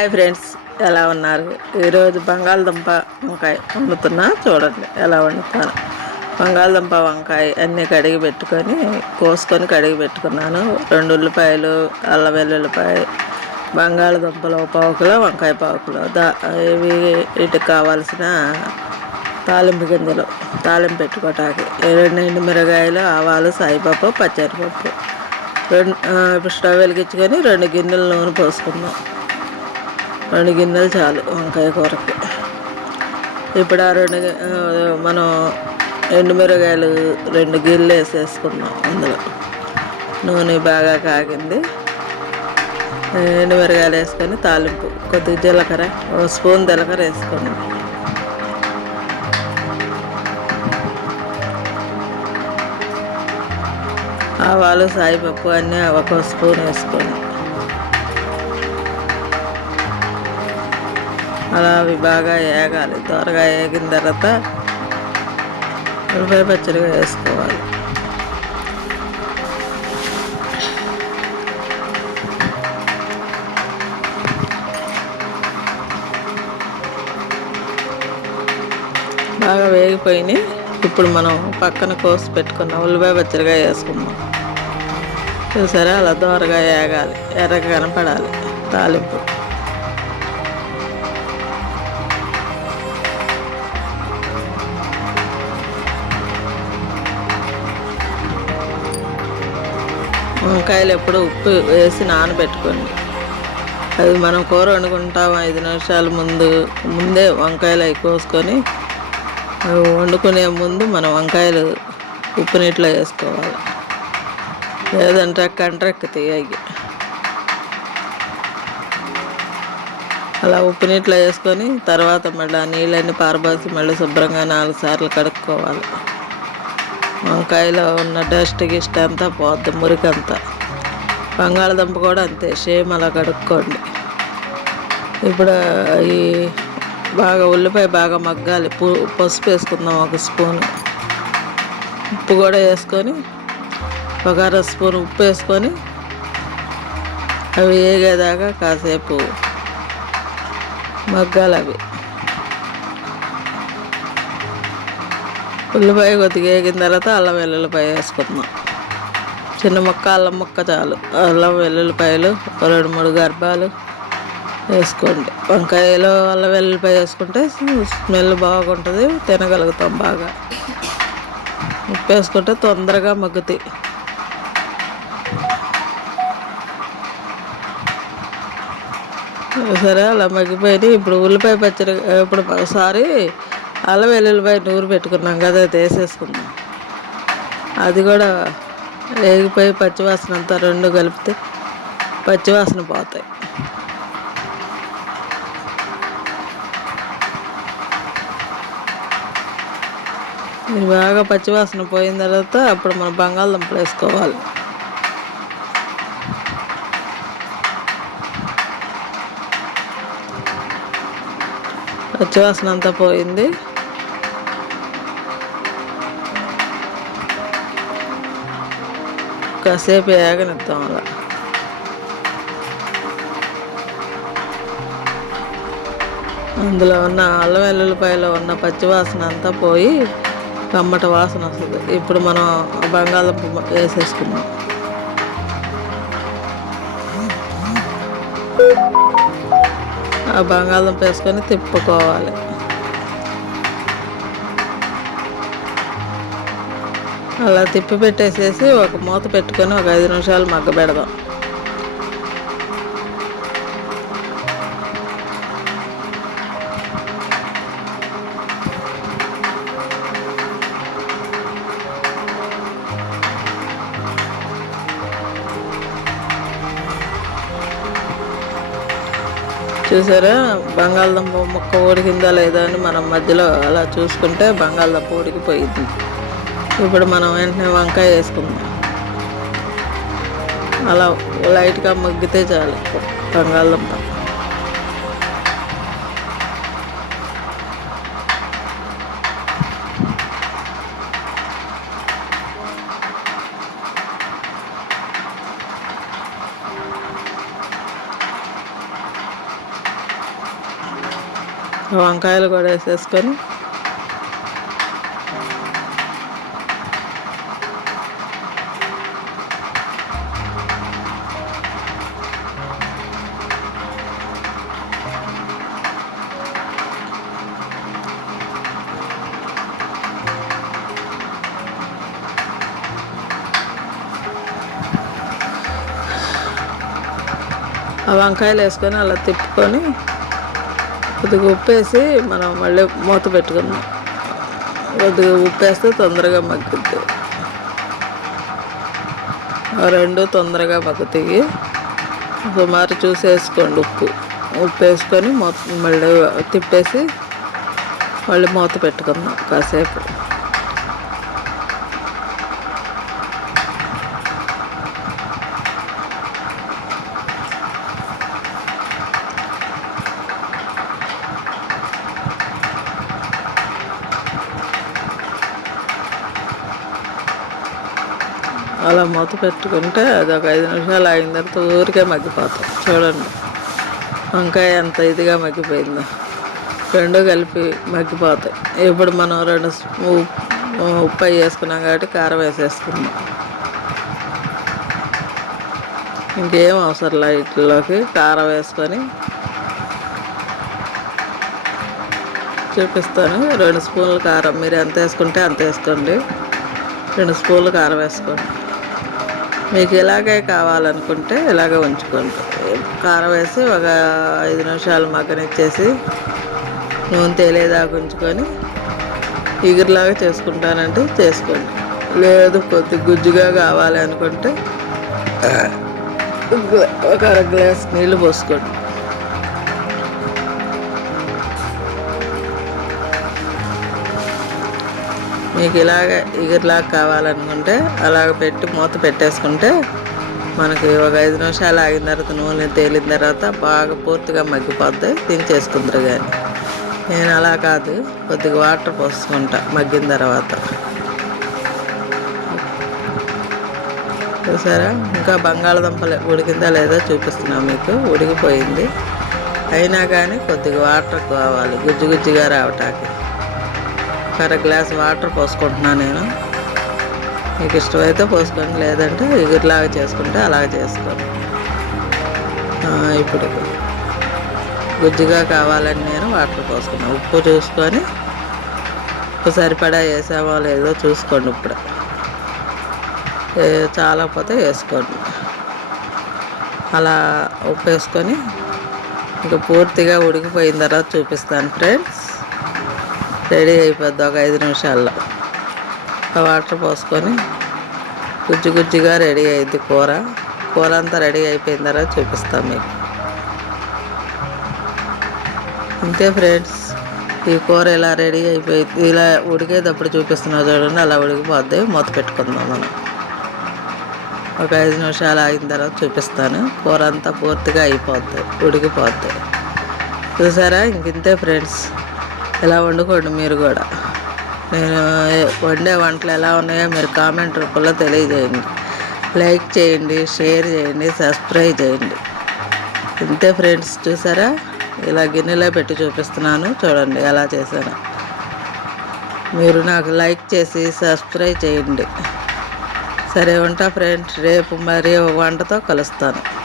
Hi friends ఎలా ఉన్నారు? ఈరోజు బంగాళదుంప వంకాయ వండుతున్నా చూడండి ఎలా వండుతాను. బంగాళదుంప వంకాయ అన్నీ కడిగి పెట్టుకొని కోసుకొని కడిగి పెట్టుకున్నాను. రెండు ఉల్లిపాయలు అల్లం వెల్లుల్లిపాయ బంగాళదుంపలు పావుకులు వంకాయ పావుకులు దా ఇవి వీటికి కావాల్సిన తాలింపు గింజలు తాలింపు పెట్టుకోవటానికి రెండు ఎండు మిరగాయలు ఆవాలు సాయిపప్పు పచ్చనిపప్పు రెండు ఇప్పుడు స్టవ్ వెలిగించుకొని రెండు గిన్నెలు నూనె పోసుకుందాం. రెండు గిన్నెలు చాలు వంకాయ కూరకి. ఇప్పుడు ఆ రెండు గి- మనం ఎండుమిరకాయలు రెండు గిన్నెలు వేసేసుకున్నాం అందులో. నూనె బాగా కాగింది. ఎండుమిరకాయలు వేసుకొని తాలింపు కొద్దిగా జీలకర్ర ఒక స్పూన్ జీలకర్ర వేసుకున్నాం. ఆవాలు సాయిపప్పు అన్నీ ఒక స్పూన్ వేసుకోండి అలా అవి బాగా వేగాలి త్వరగా వేగిన తర్వాత ఉల్లిపాయ పచ్చడిగా వేసుకోవాలి. బాగా వేగిపోయినాయి ఇప్పుడు మనం పక్కన కోసి పెట్టుకున్న ఉల్లిపాయ పచ్చడిగా వేసుకుందాం. చూసారా? అలా దోరగా వేగాలి ఎర్రగా కనపడాలి. తాలింపు. వంకాయలు ఎప్పుడు ఉప్పు వేసి నానబెట్టుకోండి. అది మనం కూర వండుకుంటాం ఐదు నిమిషాల ముందు ముందే వంకాయలు అవి కోసుకొని అవి వండుకునే ముందు మనం వంకాయలు ఉప్పు నీటిలో వేసుకోవాలి. లేదంటే కంట్రెక్కి తీయగి అలా ఉప్పు నీటిలో వేసుకొని తర్వాత మళ్ళీ ఆ నీళ్ళన్నీ పారబోసి మళ్ళీ శుభ్రంగా నాలుగు సార్లు కడుక్కోవాలి. వంకాయలో ఉన్న డస్ట్ గిస్ట్ అంతా పోద్ది మురికంతా. బంగాళదుంప కూడా అంతే సేమ్ అలా కడుక్కోండి. ఇప్పుడు ఈ బాగా ఉల్లిపాయ బాగా మగ్గాలి. పు పసుపు వేసుకుందాం ఒక స్పూన్. ఉప్పు కూడా వేసుకొని ఒక అర స్పూన్ ఉప్పు వేసుకొని అవి వేగేదాకా కాసేపు మగ్గాలి అవి. ఉల్లిపాయ కొద్దిగా వేగిన తర్వాత అల్లం వెల్లుల్లిపాయ వేసుకుందాం. చిన్న ముక్క అల్లం ముక్క చాలు. అల్లం వెల్లుల్లిపాయలు ఒక రెండు మూడు గర్భాలు వేసుకోండి వంకాయలో అల్లం వెల్లుల్లిపాయ వేసుకుంటే స్మెల్ బాగుంటుంది తినగలుగుతాం బాగా. ఉప్పు వేసుకుంటే తొందరగా మగ్గుతాయి. సరే అలా మగ్గిపోయి ఇప్పుడు ఉల్లిపాయ పచ్చడి ఇప్పుడు ఒకసారి అల్లం వెల్లుల్లిపాయ నూరు పెట్టుకున్నాం కదా అది వేసేసుకుందాం. అది కూడా వేగిపోయి పచ్చివాసన అంతా రెండు కలిపితే పచ్చివాసన పోతాయి. ఇది బాగా పచ్చివాసన పోయిన తర్వాత అప్పుడు మనం బంగాళదుంపలు వేసుకోవాలి. పచ్చివాసన అంతా పోయింది. కాసేపు ఏగనిద్దాం అలా అందులో ఉన్న అల్లం వెల్లుల్లిపాయలో ఉన్న పచ్చివాసన అంతా పోయి కమ్మట వాసన వస్తుంది. ఇప్పుడు మనం బంగాళదుంప వేసేసుకున్నాం ఆ బంగాళదుంప వేసుకొని తిప్పుకోవాలి. అలా తిప్పి పెట్టేసేసి ఒక మూత పెట్టుకొని ఒక ఐదు నిమిషాలు మగ్గబెడదాం. చూసారా? బంగాళదుంప ముక్క ఉడికిందా లేదా అని మనం మధ్యలో అలా చూసుకుంటే బంగాళదుంప ఉడికిపోయింది ఇప్పుడు మనం వెంటనే వంకాయ వేసుకుందాం అలా లైట్గా మగ్గితే చాలు. బంగాళదుంప. వంకాయలు కూడా వేసేసుకొని ఆ వంకాయలు వేసుకొని అలా తిప్పుకొని కొద్దిగా ఉప్పేసి మనం మళ్ళీ మూత పెట్టుకుందాం. కొద్దిగా ఉప్పేస్తే తొందరగా మగ్గుద్ది. ఆ రెండు తొందరగా మగ్గుతాయి. సుమారు చూసి వేసుకోండి ఉప్పు. ఉప్పు వేసుకొని మూత మళ్ళీ తిప్పేసి మళ్ళీ మూత పెట్టుకుందాం కాసేపు అలా మూత పెట్టుకుంటే అది ఒక ఐదు నిమిషాలు అయిన తర్వాత ఊరికే మగ్గిపోతాం. చూడండి. వంకాయ ఎంత ఇదిగా మగ్గిపోయిందో. రెండు కలిపి మగ్గిపోతాయి. ఇప్పుడు మనం రెండు స్పూ- ఉప్పు వేసుకున్నాం కాబట్టి కారం వేసేసుకున్నాం ఇంకేం అవసరం లే కారం వేసుకొని చూపిస్తాను. రెండు స్పూన్లు కారం. మీరు ఎంత వేసుకుంటే అంత వేసుకోండి. రెండు స్పూన్లు కారం వేసుకోండి. మీకు ఇలాగే కావాలనుకుంటే ఇలాగే ఉంచుకోండి. కారం వేసి ఒక ఐదు నిమిషాలు మగ్గనిచ్చేసి నూనె తేలేదాకా ఉంచుకొని ఇగురులాగా చేసుకుంటానంటే చేసుకోండి. లేదు కొద్ది గుజ్జుగా కావాలి అనుకుంటే ఒక అర గ్లాస్ నీళ్ళు పోసుకోండి. మీకు ఇలాగ ఇగురులాగా కావాలనుకుంటే అలాగ పెట్టి మూత పెట్టేసుకుంటే మనకి ఒక ఐదు నిమిషాలు ఆగిన తర్వాత నూనె తేలిన తర్వాత బాగా పూర్తిగా మగ్గిపోద్ది. దించేసుకుందరు కానీ నేను అలా కాదు కొద్దిగా వాటర్ పోసుకుంటా మగ్గిన తర్వాత. చూసారా? ఇంకా బంగాళదుంపలు ఉడికిందా లేదో చూపిస్తున్నాం మీకు. ఉడికిపోయింది. అయినా కానీ కొద్దిగా వాటర్ కావాలి గుజ్జు గుజ్జుగా రావటానికి. అర గ్లాస్ వాటర్ పోసుకుంటున్నాను నేను. మీకు ఇష్టమైతే పోసుకోండి లేదంటే ఎగురులాగా చేసుకుంటే అలాగ చేసుకోండి. ఇప్పుడు గుజ్జుగా కావాలని నేను వాటర్ పోసుకున్నాను. ఉప్పు చూసుకొని ఉప్పు సరిపడా వేసామో లేదో చూసుకోండి ఇప్పుడు. ఏ, చాలకపోతే వేసుకోండి. అలా ఉప్పు వేసుకొని ఇంకా పూర్తిగా ఉడికిపోయిన తర్వాత చూపిస్తాను ఫ్రెండ్స్. రెడీ అయిపోద్ది ఒక ఐదు నిమిషాల్లో. వాటర్ పోసుకొని గుజ్జు గుజ్జుగా రెడీ అయింది కూర. కూర అంతా రెడీ అయిపోయిన తర్వాత చూపిస్తాం మీకు. అంతే ఫ్రెండ్స్ ఈ కూర ఇలా రెడీ అయిపోయింది ఇలా ఉడికేటప్పుడు చూపిస్తున్నా చూడండి అలా ఉడికిపోద్ది. మూత పెట్టుకుందాం మనం. ఒక ఐదు నిమిషాలు ఆగిన తర్వాత చూపిస్తాను. కూర అంతా పూర్తిగా అయిపోద్ది ఉడికిపోద్ది. చూసారా? ఇంక ఇంతే ఫ్రెండ్స్. ఇలా వండుకోండి మీరు కూడా? నేను వండే వంటలు ఎలా ఉన్నాయో మీరు కామెంట్ రూపంలో తెలియజేయండి. లైక్ చేయండి షేర్ చేయండి సబ్స్క్రైబ్ చేయండి. ఇంతే ఫ్రెండ్స్ చూసారా? ఇలా గిన్నెలో పెట్టి చూపిస్తున్నాను. చూడండి ఎలా చేశాను. మీరు నాకు లైక్ చేసి సబ్స్క్రైబ్ చేయండి. సరే ఉంటా ఫ్రెండ్స్. రేపు మరి వంటతో కలుస్తాను.